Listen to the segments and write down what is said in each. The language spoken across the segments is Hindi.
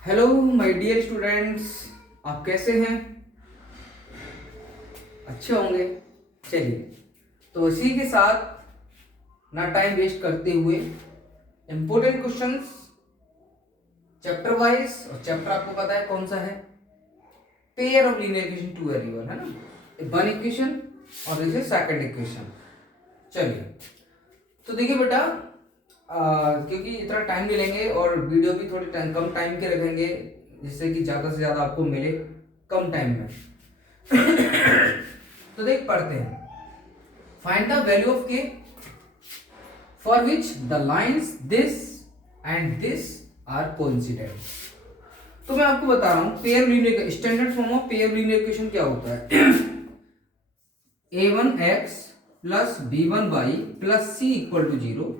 हेलो माय डियर स्टूडेंट्स, आप कैसे हैं? अच्छे होंगे। चलिए, तो इसी के साथ ना टाइम वेस्ट करते हुए इंपॉर्टेंट क्वेश्चंस चैप्टर वाइज, और चैप्टर आपको पता है कौन सा है? Pair of linear equation two variable, है ना? वन इक्वेशन और दिस इज सेकंड इक्वेशन। चलिए, तो देखिए बेटा, क्योंकि इतना टाइम नहीं लेंगे और वीडियो भी थोड़ी कम टाइम के रखेंगे, जिससे कि ज़्यादा से ज़्यादा आपको मिले कम टाइम में। तो देख पढ़ते हैं। Find the value of k for which the lines this and this are coincident. तो मैं आपको बता रहा हूं pair linear, standard form of pair linear equation क्या होता है? a1x plus b1y plus c equal to 0,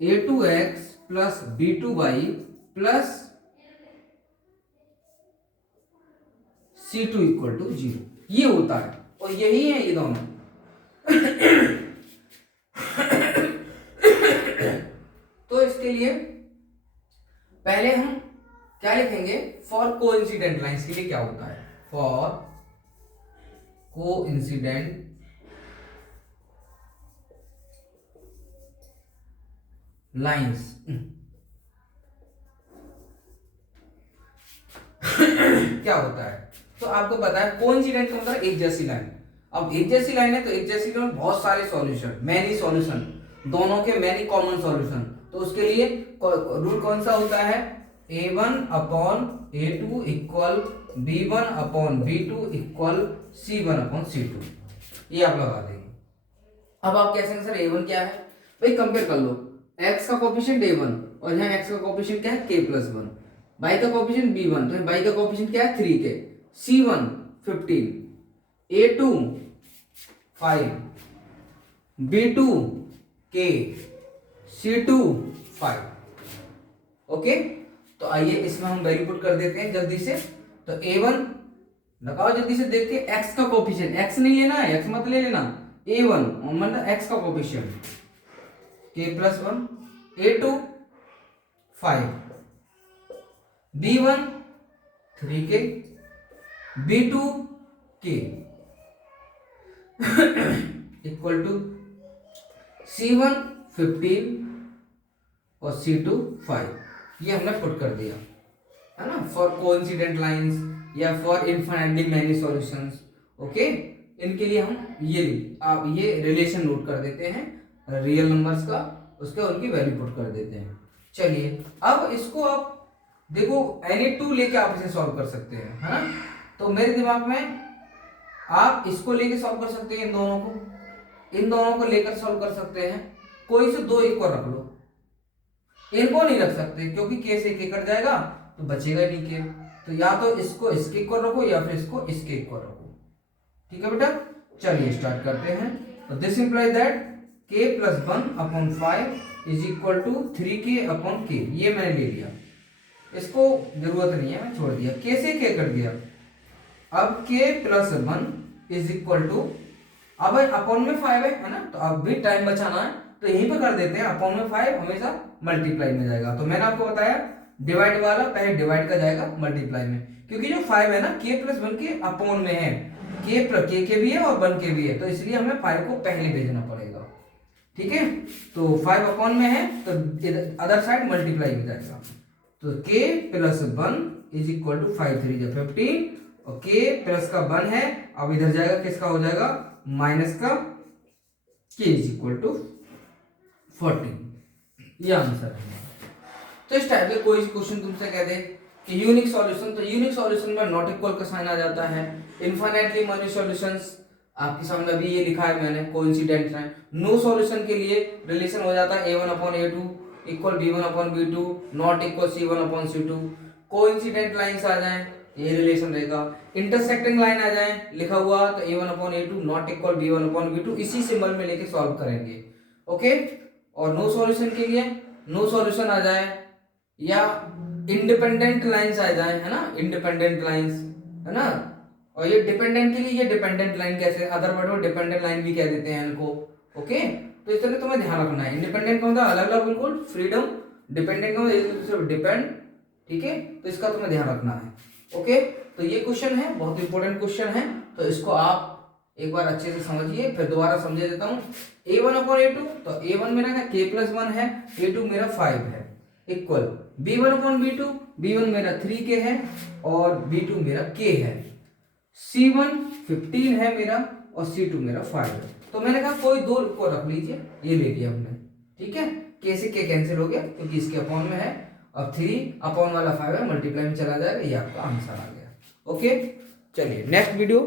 a2x plus b2y plus c2 equal to 0, ये होता है। और यही है ये दोनों। तो इसके लिए पहले हम क्या लिखेंगे? फॉर कोइंसिडेंट लाइंस के लिए क्या होता है? फॉर कोइंसिडेंट लाइंस क्या होता है? तो आपको पता है कोइंसिडेंट का मतलब एक जैसी लाइन। अब एक जैसी लाइन है तो एक जैसी लाइन में बहुत सारे सॉल्यूशन, मैनी सॉल्यूशन, दोनों के मैनी कॉमन सॉल्यूशन। तो उसके लिए रूल कौन सा होता है? a1 upon a2 equal b1 upon b2 equal c1 upon c2। ये आप लगा देंगे। अब आप कह सकते सर a1 क्या है? भाई कंपेयर कर लो, x का कोफिशिएंट a1 और यहाँ x का कोफिशिएंट क्या है? k+1। y का कोफिशिएंट b1, तो y का कोफिशिएंट क्या है? 3k, c1 15, a2 5, b2 k, c2 5। Okay, तो आइए इसमें हम वैल्यू पुट कर देते हैं जल्दी से। तो a1 लगाओ जल्दी से, देख के x का कोफिशिएंट, x नहीं लेना है, x मत ले लेना, a1 मतलब x का coefficient k+1, a2 5, b1 3k, b2 k equal to c1 15 और c2 5। ये हमने पुट कर दिया, है ना? फॉर कोइंसिडेंट लाइंस या for infinitely many solutions. Okay, इनके लिए हम ये रिलेशन नोट कर देते हैं रियल नंबर्स का, उसके उनकी वैल्यू पुट कर देते हैं। चलिए, अब इसको आप देखो, any2 लेके आप इसे सॉल्व कर सकते हैं, है ना? तो मेरे दिमाग में आप इसको लेके सॉल्व कर सकते हैं, इन दोनों को लेकर सॉल्व कर सकते हैं। कोई से दो एक को रख लो, इनको नहीं रख सकते क्योंकि के से के कट जाएगा तो बचेगा नहीं के। तो या तो इसको इसके को रखो या फिर इसको इसके को रखो। ठीक है बेटा, चलिए स्टार्ट करते हैं। तो this implies that k+1/5 is equal to 3k upon k। ये मैंने ले लिया, इसको जरूरत नहीं है, मैं छोड़ दिया। k से k कट गया। अब k+1 इज इक्वल टू, अब अपॉन में 5 है ना? तो अब भी टाइम बचाना है तो यहीं पे कर देते हैं। अपॉन में 5 हमेशा मल्टीप्लाई में जाएगा। तो मैंने आपको बताया डिवाइड वाला पहले डिवाइड का जाएगा मल्टीप्लाई में, क्योंकि जो 5 है ना k+1 के अपॉन में है, k के भी है और 1 के भी है, तो इसलिए हमें 5 को पहले भेजना पड़ेगा। ठीक है, तो 5 अपॉन में है तो अदर साइड मल्टीप्लाई में जाएगा। तो k+1 इज इक्वल टू 5 3 जा 15 और k प्लस का 1 है, अब इधर जाएगा, किसका हो जाएगा? माइनस का, k इज इक्वल टू 14। ये आंसर है। तो इस टाइप के कोई क्वेश्चन तुमसे कह दे कि यूनिक सॉल्यूशन, तो यूनिक सॉल्यूशन में नॉट इक्वल का साइन आ जाता है। इनफाइनाइटली मेनी सॉल्यूशंस आपके सामने अभी ये लिखा है मैंने, कोइंसिडेंट है। नो सॉल्यूशन के लिए रिलेशन हो जाता है a1/a2 equal b1/b2 not equal c1/c2। Coincident lines आ जाए ये रिलेशन रहेगा। इंटरसेक्टिंग लाइन आ जाए लिखा हुआ तो a1/a2 नॉट इक्वल b1/b2, इसी सिंबल में लेके सॉल्व करेंगे। ओके, और नो सॉल्यूशन के लिए नो सॉल्यूशन आ जाए या इंडिपेंडेंट लाइंस आ जाए, है ना? इंडिपेंडेंट लाइंस, है ना? और ये डिपेंडेंट के लिए, ये डिपेंडेंट लाइन कैसे, अदर वर्ड में डिपेंडेंट लाइन भी कह देते हैं इनको। ओके, तो इस तरह तुम्हें ध्यान रखना है। इंडिपेंडेंट का मतलब अलग अलग, बिल्कुल फ्रीडम। डिपेंडेंट का मतलब डिपेंड ठीक है, तो इसका तुम्हें ध्यान रखना है। ओके, तो ये क्वेश्चन है, बहुत इंपॉर्टेंट क्वेश्चन है, तो इसको आप एक बार अच्छे से समझिए, फिर दोबारा समझा देता हूँ। a1 अपॉन a2, तो a1 मेरा क्या k+1 है, a2 मेरा 5 है, equal b1 upon b2, b1 मेरा 3k है और b2 मेरा k है, c1 15 है मेरा और c2 मेरा 5 है। तो मैंने कहा कोई दो को रख लीजिए, ये ले लिया हमने, ठीक है, k से k कैंसिल हो गया क्योंकि इसके अपॉन में है, अब 3 अपॉन वाला 5 है, मल्टीप्लाई में चला जाएगा, ये आपका आंसर आ गया। ओके, चलिए नेक्स्ट वीडियो।